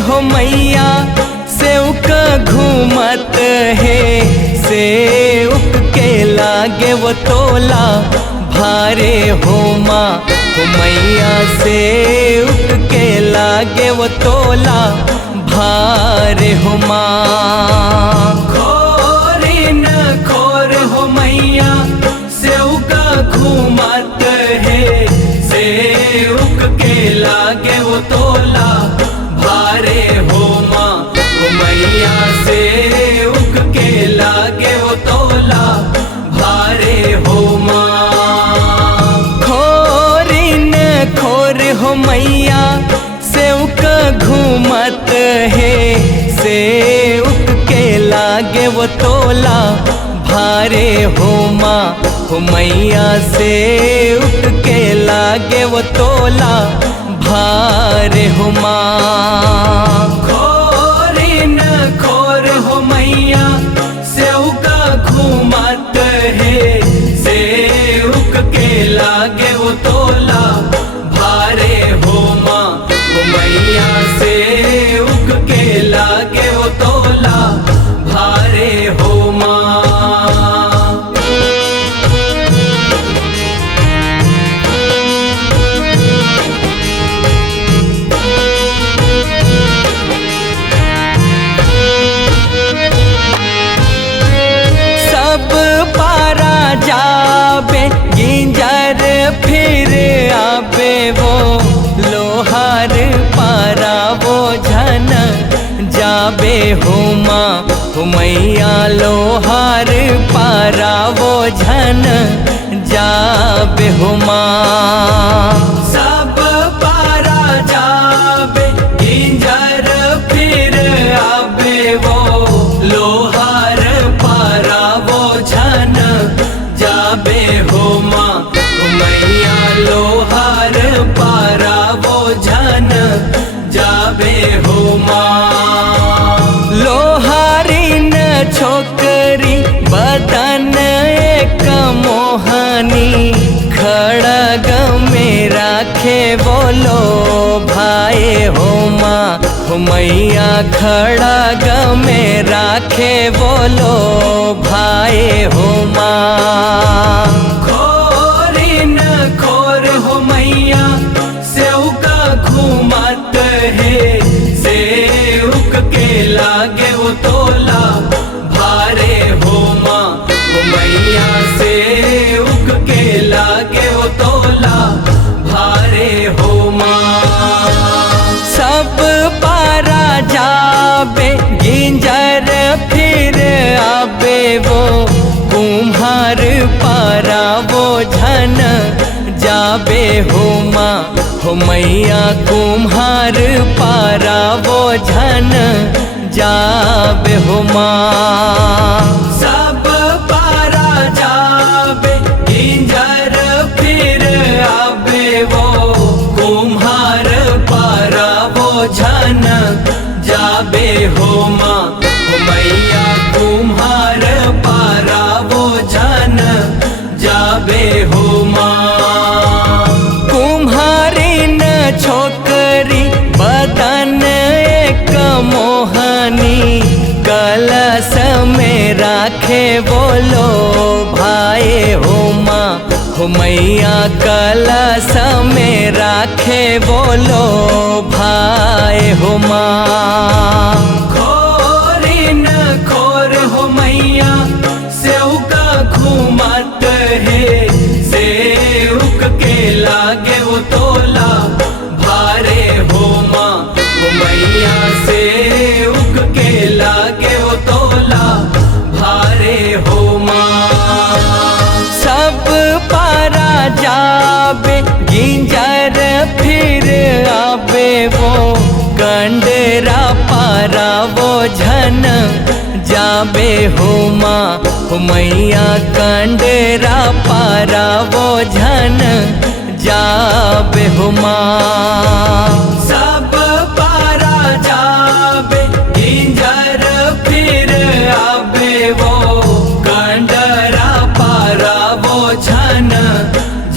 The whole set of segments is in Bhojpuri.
हो मैया सेवक घूमत है, सेवक के लागे वो तोला भारे हो माँ हो मैया, सेवक के लागे वो तोला भारे हो माँ। खोरी न खोर हो मैया सेवक घूमत है, सेवक के लागे वो तोला भारे हो माँ हो मैया, सेवक के लागे वो तोला भारे हो माँ। खोरी न खोर हो मैया सेवक घूमत है, सेवक के लागे वो तोला भारे हो माँ हो मैया, सेवक के लागे वो तोला भारे हो माँ। खोरी न खोर हो मैया सेवक घूमत है, सेवक के लागे वो तोला भारे हो माँ हो मैया, सेवक के लागे वो तोला भारे हो माँ। जाबे गिंजर फिर आबे वो लोहार पारा वो झन जाबे हो माँ हो मैया, लोहार पारा वो झन जाबे हो माँ। सब पारा जाबे गिंजर फिर आबे वो लोहार पारा वो झन जाबे हो माँ हो मैया, लोहार पारा वो झन जाबे हो माँ। लोहारी न छोकरी बदन एक मोहनी, खड़ग में राखे बोलो भाई हो माँ हो मैया, खड़ग में राखे बोलो भाई हो माँ। खोरी न खोर हो मैया सेवक घूमत है, सेवक के लागे वो तोला भारे हो माँ हो मैया, सेवक के लागे वो तोला भारे हो माँ। सब पारा जाबे गिंजर फिर आबे वो कुम्हार पारा वो झन जाबे हो माँ हो मैया, कुम्हार पारा वो झन जाबे हो माँ। सब पारा जाबे गिंजर फिर आबे वो कुम्हार पारा वो झन जाबे हो माँ हो मैया, कुम्हार पारा वो झन जाबे हो माँ। कुम्हारी न छोकरी बदन एक मोहनी, कलश में राखे बोलो भाई हो माँ हो मैया, कलश में राखे बोलो भाई हो माँ। खोरी न खोर हो मैया सेवक घूमत है, सेवक के लागे वो तोला भारे हो माँ हो मैया, सेवक के लागे वो तोला भारे हो माँ। सब पारा जाबे गिंजर फिर आबे वो कंडरा पारा वो झन जाबे हो माँ हो मैया, कंडरा पारा वो झन जाबे हो माँ। सब पारा जाबे गिंजर फिर आबे वो कंडरा पारा वो झन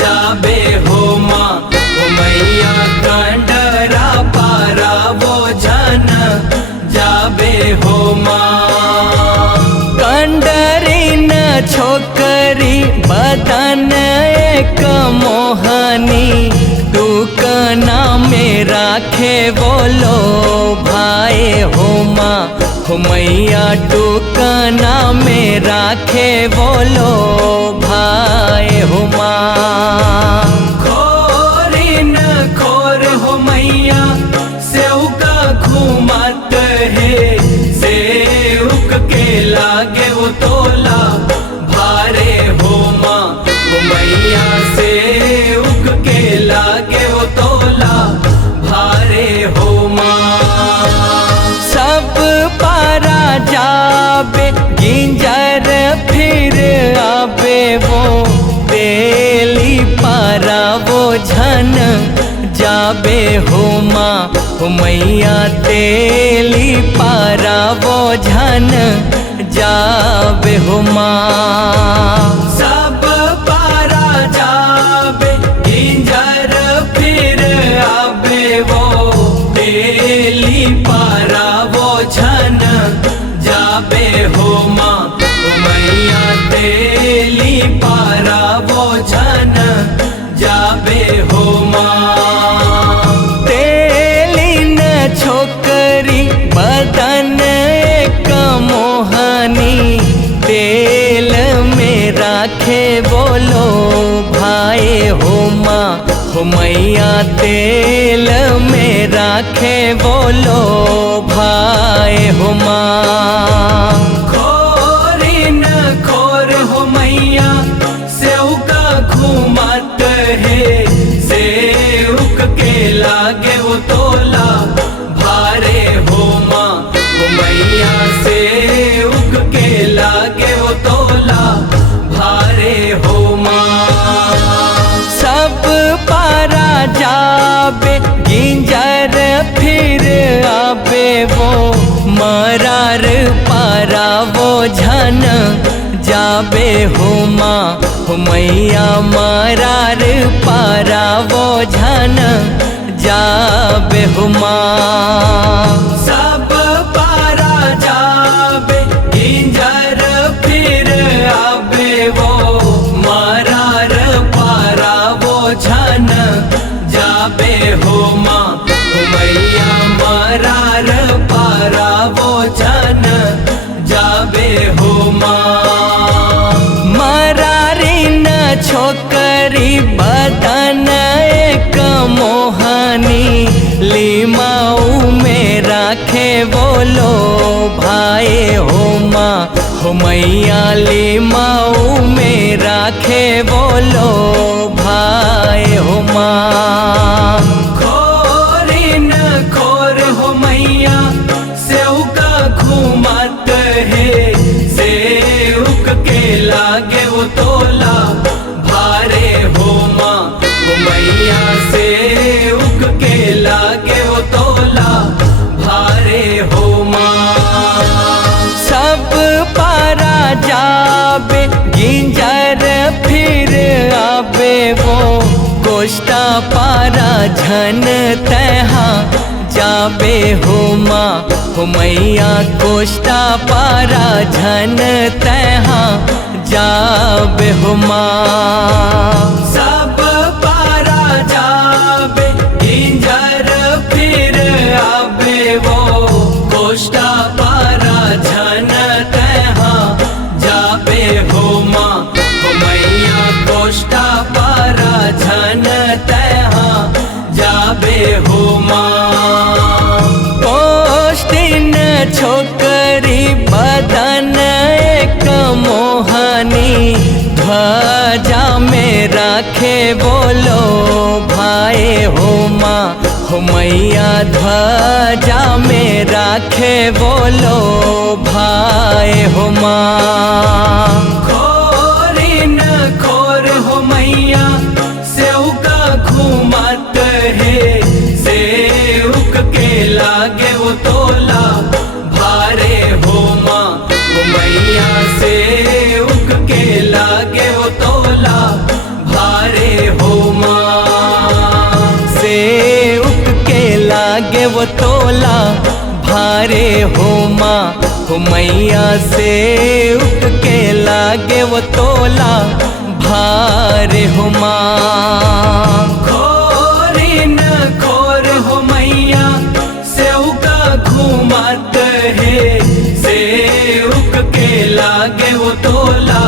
जाबे हो माँ हो मैया, कंडरा पारा वो झन छोकरी बदन एक मोहनी टूकना में राखे बोलो भाई हो माँ हो मैया टूकना में राखे बोलो भाई हो माँ। खोरी न खोर हो मैया सेव का घूमत है सेवक के लागे वो तोला भारे हो माँ हो मैया सेवक के लागे वो तोला भारे हो माँ। सब पारा जाबे गिंजर फिर आबे वो तेली पारा वो झन जाबे हो माँ हो मैया तेली पारा वो झन जाबे हो माँ। सब पारा जाबे गिंजर फिर आबे वो तेली पारा वो झन जाबे हो माँ हो मैया तेली पारा वो झन जाबे हो माँ। तेली न छोकरी बदन एक मोहनी तेल में राखे बोलो भाई हो माँ हो मैया तेल में राखे बोलो भाई हो माँ। खोरी न खोर हो मैया सेव का घूमत है सेवक के लागे वो तोला भारे हो माँ हो मैया सेवक के लागे वो तोला भारे हो माँ। सब पारा जाबे गिंजर फिर आबे वो मरार पारा वो झन जाबे हो माँ हो मैया मरार पारा वो झन जाबे हो माँ। सब पारा जाबे गिंजर फिर आबे वो मरार पारा वो झन जाबे हो माँ हो मैया मरार पारा वो झन जाबे हो माँ। मरारी न छोकरी बदन एक मोहनी लीमाऊ में राखे बोलो भाई हो माँ हो मैया लीमाऊ में राखे बोलो भाई हो माँ। खोरी न खोर हो मैया सेव का घूमत है सेवक के लागे वो तोला भारे हो माँ हो मैया सेवक के लागे वो तोला भारे हो माँ। सब पारा जाबे गिंजर फिर आबे वो कोष्टा पारा झन तहा जाबे हो माँ हो मैया कोष्टा पारा झन तहा जाबे हो माँ। सब पारा जाबे गिंजर फिर आबे वो कोष्टा पारा झन तहा जाबे हो माँ हो मैया कोष्टा पारा झन तहा जाबे हो माँ। कोष्टिन छोकरी बदन एक मोहनी ध्वजा में राखे बोलो भाई हो माँ हो मैया ध्वजा में राखे बोलो भाई हो माँ। खोरी न खोर हो मैया सेव का घूमत है सेवक के लागे वो तोला भारे हो माँ हो मैया सेवक के लागे वो तोला भारे हो माँ। सेवक के लागे वो तोला भारे हो माँ हो मैया से उठ के लागे वो तोला भारे हो माँ। खोरी न खोर हो मैया सेवका घूमत है, सेवक के लागे वो तोला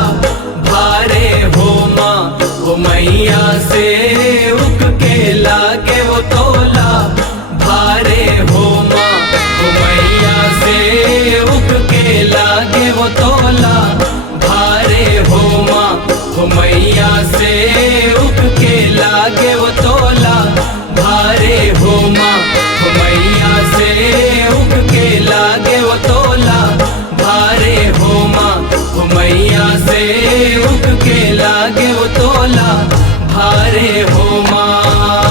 भारे हो माँ। हो मैया सेवक के लागे वो तोला भारे हो माँ। हो मैया सेवक के लागे वो तोला भारे हो माँ। हो मैया सेवक के लागे वो तोला भारे हो माँ। हो मैया सेवक के लागे वो तोला भारे हो माँ। हो मैया सेवक के लागे वो तोला भारे हो माँ।